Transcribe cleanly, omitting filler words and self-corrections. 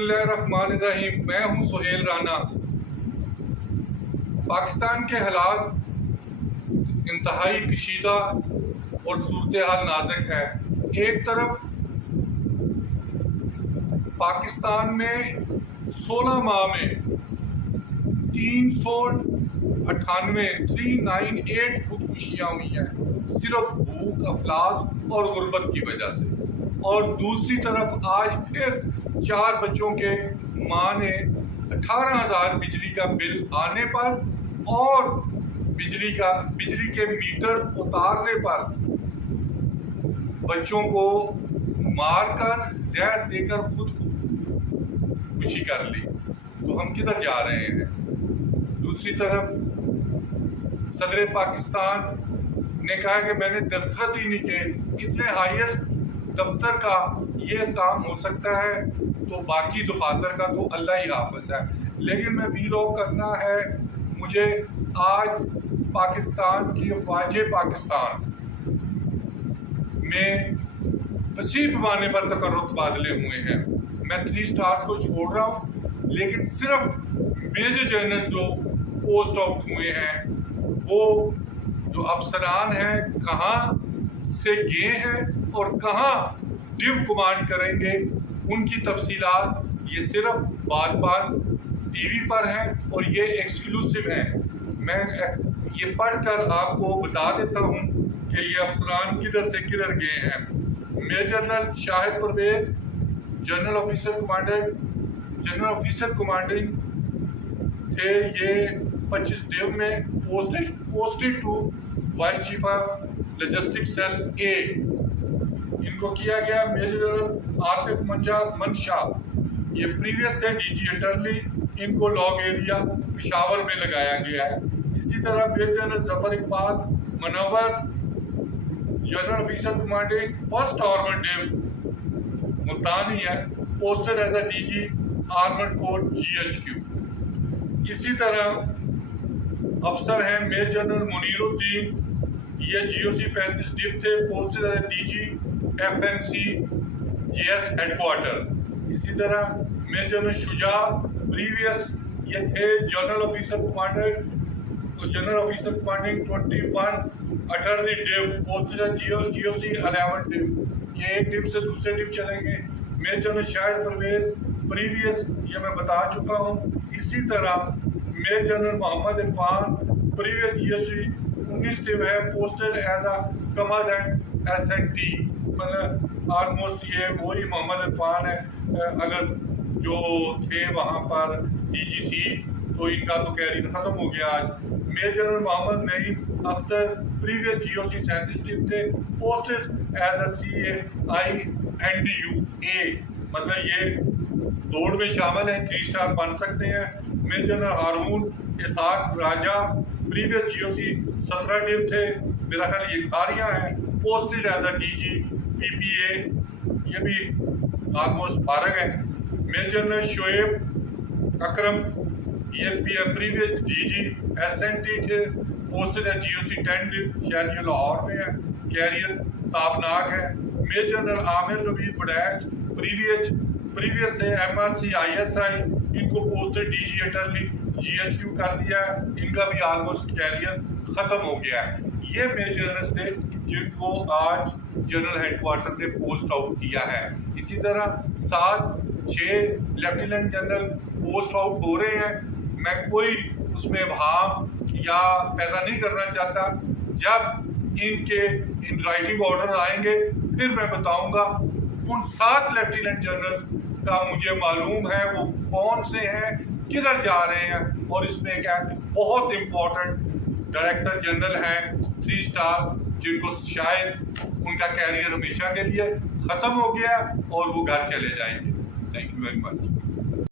बिस्मिल्लाह रहमान रहीम। मैं हूं सुहेल राना। पाकिस्तान के हालात इंतहाई कशीदा और सूरत हाल नाजुक है। एक तरफ पाकिस्तान में 16 माह में 398 खुदकुशियाँ हुई हैं, सिर्फ भूख, अफलास और गुर्बत की वजह से। और दूसरी तरफ आज फिर 4 बच्चों के माँ ने 18,000 बिजली का बिल आने पर और बिजली के मीटर उतारने पर बच्चों को मारकर जहर देकर खुदकुशी कर ली। तो हम किधर जा रहे हैं? दूसरी तरफ सदर पाकिस्तान ने कहा कि मैंने दस्तखत ही नहीं किए। इतने हाईएस्ट दफ्तर का ये काम हो सकता है तो बाकी दफातर का तो अल्लाह ही हाफ़िज़ है। लेकिन मैं वीलॉग करना है मुझे आज पाकिस्तान की ख्वाज पाकिस्तान में वसी पैमाने पर तकर्रुत तबादले हुए हैं। मैं 3 स्टार्स को छोड़ रहा हूँ, लेकिन सिर्फ मेजर जनरल जो पोस्ट आउट हुए हैं वो जो अफसरान हैं कहाँ से गए हैं और कहाँ डिव कमांड करेंगे, उनकी तफसीलात ये सिर्फ बात टीवी पर हैं और ये एक्सक्लूसिव हैं। मैं ये पढ़कर आपको बता देता हूँ कि ये अफसरान किधर से किधर गए हैं। Major general Shahid Parvez, general officer commanding थे। ये 25 देव में posted to vice chief of logistic cell ए इनको किया गया। मेजर जनरल आतिफ मंशा ये प्रीवियस थे डीजी अटर्नी, इनको लॉग एरिया पेशावर में लगाया गया है। इसी तरह major general Zafar Iqbal Manwar, general officer commanding first armoured div Multan ही है, posted as a DG armoured corps GHQ। इसी तरह अफसर हैं मेजर जनरल मुनीरुद्दीन, ये GOC 35 डिव थे, posted as DG FNC JS headquarter. इसी तरह मेजर जनरल शुजा प्रीवियस ये थे जनरल ऑफिसर कमांडिंग 21 अटर्नी div, posted as GOC 11 div. ये एक डिव से दूसरे डिव चलेंगे। Major general Shahid Parvez previous ये मैं बता चुका हूँ। इसी तरह major general Mohammad Irfan previous GOC 19 div है, posted as a commandant SNT। मतलब ऑलमोस्ट ये वही मोहम्मद इरफान है। अगर जो थे वहाँ पर DGC तो इनका तो कैरियर ख़त्म हो गया आज। Major general Mohammad Naeem Akhtar previous GOC 37 div थे, posted as a CAI NDU-A। मतलब ये दौड़ में शामिल हैं, 3 स्टार बन सकते हैं। Major general Haroon Ishaq Raja previous GOC 17 div थे, मेरा ख्याल ये खारियाँ हैं, posted as a DG PPA, ये भी ऑलमोस्ट फारग है। मेजर जनरल शोएब अकरम ये प्रीवियस DG SNT थे, पोस्टेड एज GOC 10 डिव, शायद ये लाहौर में है, कैरियर ताबनाक है। Major general Aamir Naveed बड़ैच previous से MRC ISI, इनको पोस्टेड DG अटर्नी GHQ कर दिया है, इनका भी ऑलमोस्ट कैरियर ख़त्म हो गया है। ये मेजर जनरल्स थे जिनको आज जनरल हेडक्वार्टर ने पोस्ट आउट किया है। इसी तरह 7-6 लेफ्टिनेंट जनरल पोस्ट आउट हो रहे हैं। मैं कोई उसमें भाव या पैदा नहीं करना चाहता। जब इनके इन राइटिंग ऑर्डर आएंगे फिर मैं बताऊंगा। उन 7 लेफ्टिनेंट जनरल का मुझे मालूम है वो कौन से हैं, किधर जा रहे हैं। और इसमें एक बहुत इम्पोर्टेंट डायरेक्टर जनरल हैं 3 स्टार, जिनको शायद उनका कैरियर हमेशा के लिए ख़त्म हो गया और वो घर चले जाएंगे। Thank you very much.